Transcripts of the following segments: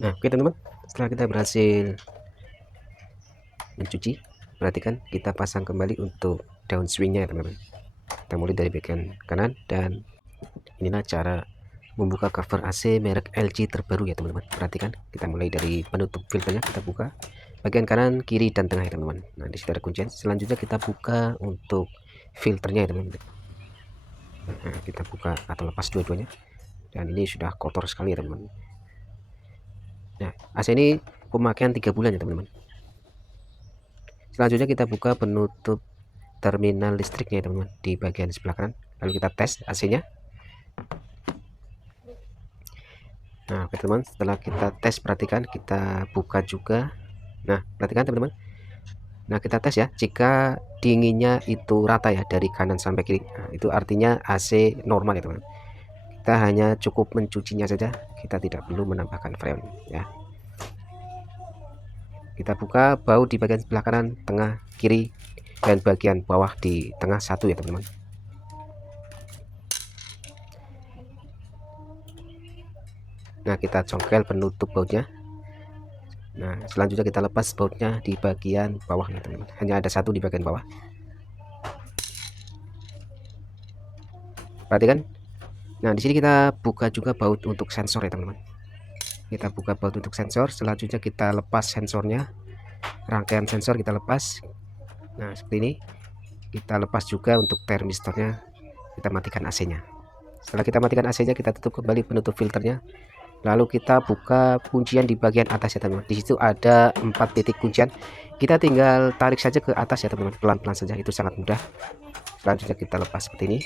Nah, oke teman-teman, setelah kita berhasil mencuci, perhatikan kita pasang kembali untuk daun swingnya ya teman-teman. Kita mulai dari bagian kanan, dan inilah cara membuka cover AC merek LG terbaru ya teman-teman. Perhatikan, kita mulai dari penutup filternya, kita buka bagian kanan, kiri, dan tengah ya teman-teman. Nah, di situ ada kuncian. Selanjutnya kita buka untuk filternya ya teman-teman. Nah, kita buka atau lepas dua-duanya, dan ini sudah kotor sekali ya teman-teman. Nah, AC ini pemakaian 3 bulan ya teman-teman. Selanjutnya kita buka penutup terminal listriknya ya teman-teman, di bagian sebelah kanan. Lalu kita tes AC-nya. Nah, oke teman, setelah kita tes, perhatikan kita buka juga. Nah, perhatikan teman-teman. Nah, kita tes ya. Jika dinginnya itu rata ya dari kanan sampai kiri, nah, itu artinya AC normal ya teman-teman. Kita hanya cukup mencucinya saja, kita tidak perlu menambahkan freon ya. Kita buka baut di bagian sebelah kanan, tengah, kiri, dan bagian bawah di tengah satu ya teman-teman. Nah, kita congkel penutup bautnya. Nah, selanjutnya kita lepas bautnya di bagian bawah nih teman-teman. Hanya ada satu di bagian bawah. Perhatikan. Nah, di sini kita buka juga baut untuk sensor ya teman-teman. Kita buka baut untuk sensor. Selanjutnya kita lepas sensornya. Rangkaian sensor kita lepas. Nah, seperti ini. Kita lepas juga untuk termistornya. Kita matikan AC-nya. Setelah kita matikan AC-nya, kita tutup kembali penutup filternya. Lalu kita buka kuncian di bagian atas ya teman-teman. Di situ ada 4 titik kuncian. Kita tinggal tarik saja ke atas ya teman-teman, pelan-pelan saja, itu sangat mudah. Selanjutnya kita lepas seperti ini.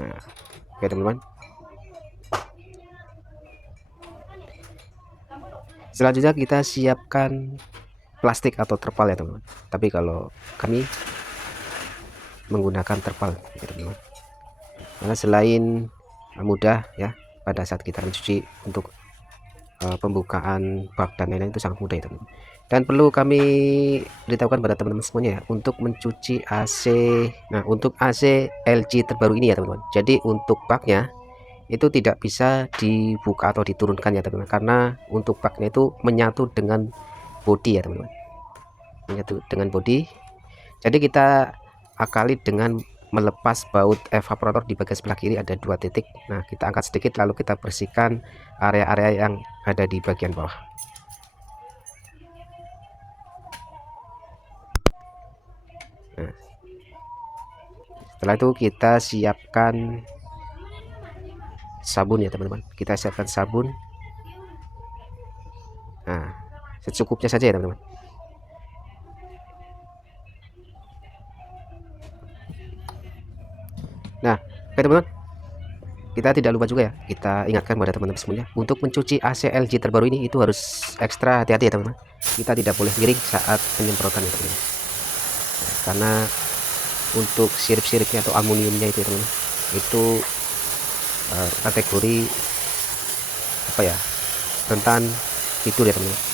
Nah, oke teman-teman. Selanjutnya kita siapkan plastik atau terpal ya teman-teman. Tapi kalau kami menggunakan terpal ya teman-teman. Karena selain mudah ya pada saat kita mencuci, untuk pembukaan bak dan lain-lain itu sangat mudah ya teman-teman. Dan perlu kami beritahukan pada teman-teman semuanya ya, untuk mencuci AC, nah untuk AC LG terbaru ini ya teman-teman, jadi untuk baknya itu tidak bisa dibuka atau diturunkan ya teman-teman, karena untuk baknya itu menyatu dengan bodi ya teman-teman, menyatu dengan bodi. Jadi kita akali dengan melepas baut evaporator di bagian sebelah kiri, ada 2 titik. Nah, kita angkat sedikit lalu kita bersihkan area-area yang ada di bagian bawah. Nah, setelah itu kita siapkan sabun ya teman-teman. Kita siapkan sabun. Nah, secukupnya saja ya teman-teman. Nah, oke teman-teman, kita tidak lupa juga ya, kita ingatkan pada teman-teman semuanya, untuk mencuci AC LG terbaru ini itu harus ekstra hati-hati ya teman-teman. Kita tidak boleh miring saat penyemprotan ya teman-teman. Nah, karena untuk sirip-siripnya atau aluminiumnya itu ya teman-teman, itu kategori apa ya, rentan tidur ya teman-teman.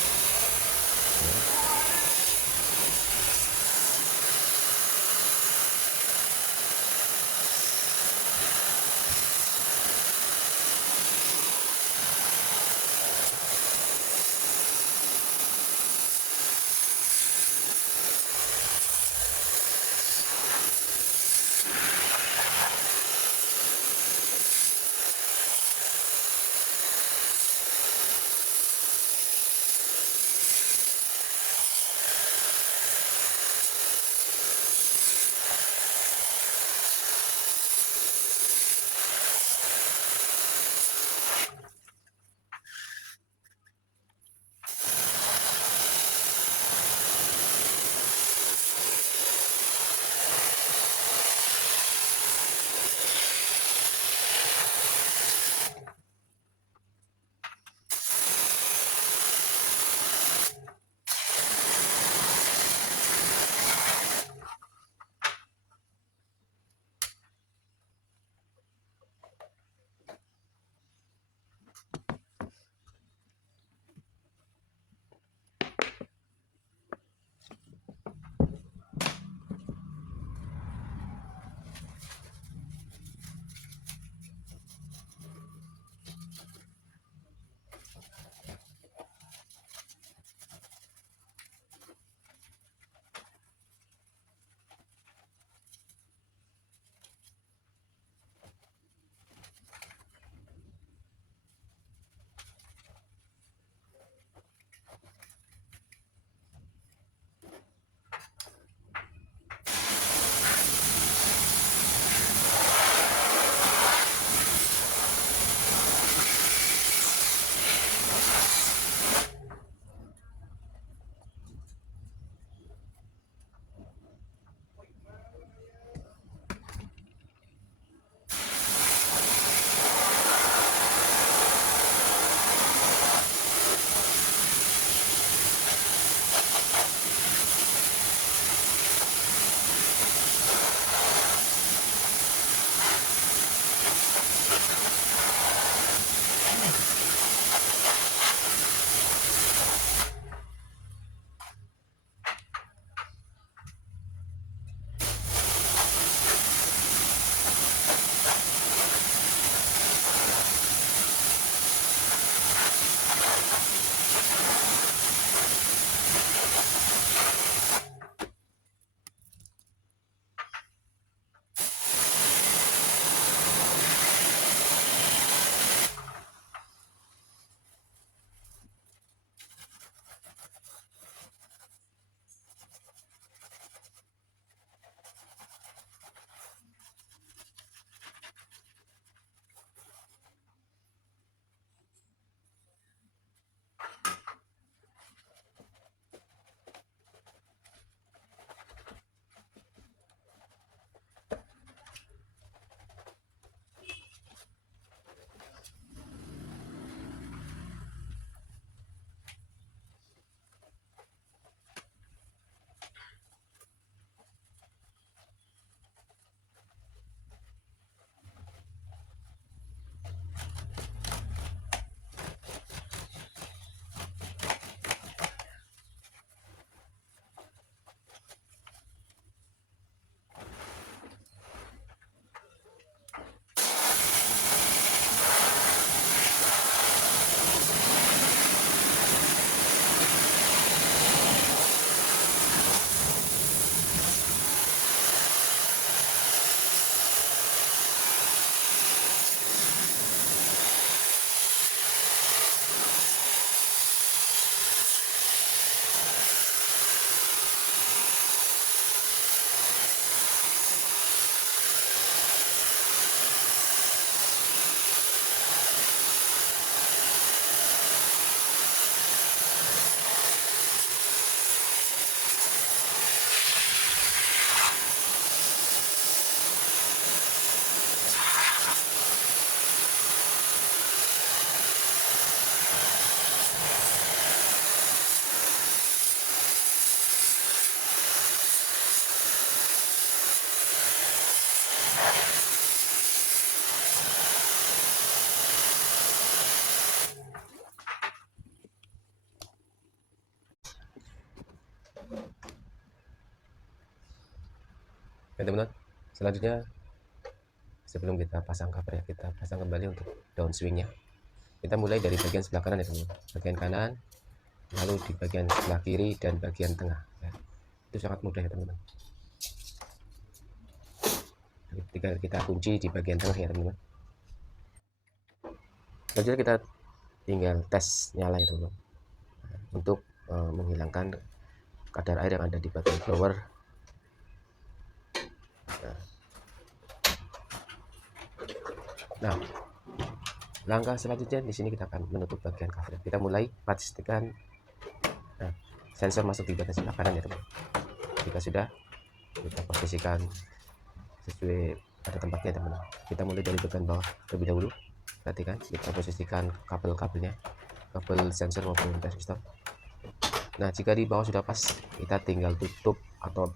Ya teman-teman, selanjutnya sebelum kita pasang cover ya, kita pasang kembali untuk daun swingnya. Kita mulai dari bagian sebelah kanan ya teman-teman, bagian kanan, lalu di bagian sebelah kiri dan bagian tengah ya. Itu sangat mudah ya teman-teman. Tinggal kita kunci di bagian tengah ya teman-teman. Selanjutnya kita tinggal tes nyala ya teman-teman, untuk menghilangkan kadar air yang ada di bagian blower. Nah, langkah selanjutnya di sini kita akan menutup bagian cover. Kita mulai pastikan sensor masuk di bagian sebelah kanan ya teman. Jika sudah, kita posisikan sesuai pada tempatnya teman. Kita mulai dari bagian bawah terlebih dahulu. Perhatikan, kita posisikan kabel-kabelnya, kabel sensor maupun resistor. Nah, jika di bawah sudah pas, kita tinggal tutup atau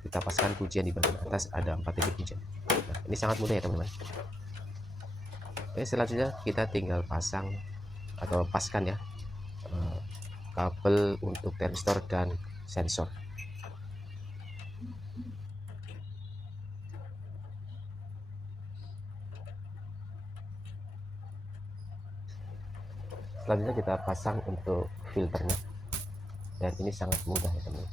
kita pasang kuncian di bagian atas, ada 4 titik kuncian. Nah, ini sangat mudah ya teman-teman. Oke, selanjutnya kita tinggal pasang atau paskan ya kabel untuk resistor dan sensor. Selanjutnya kita pasang untuk filternya, dan ini sangat mudah ya teman.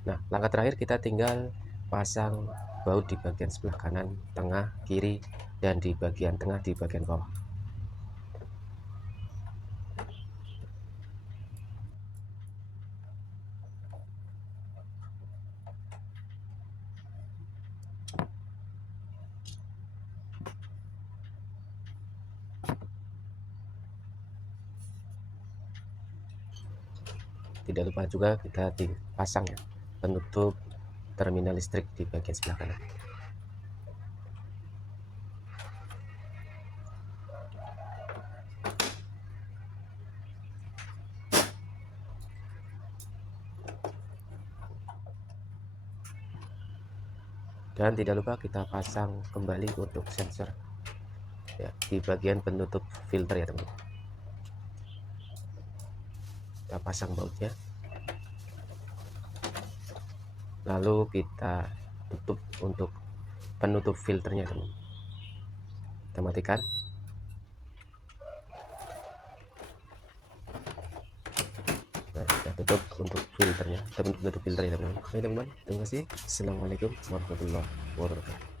Nah, langkah terakhir kita tinggal pasang baut di bagian sebelah kanan, tengah, kiri, dan di bagian tengah di bagian bawah. Tidak lupa juga kita pasang ya penutup terminal listrik di bagian sebelah kanan. Dan tidak lupa kita pasang kembali untuk sensor ya, di bagian penutup filter ya teman-teman. Kita pasang bautnya, lalu kita tutup untuk penutup filternya teman. Kita matikan. Nah, kita tutup untuk filternya, penutup filternya teman-teman. Oke teman-teman, terima kasih. Assalamualaikum warahmatullahi wabarakatuh.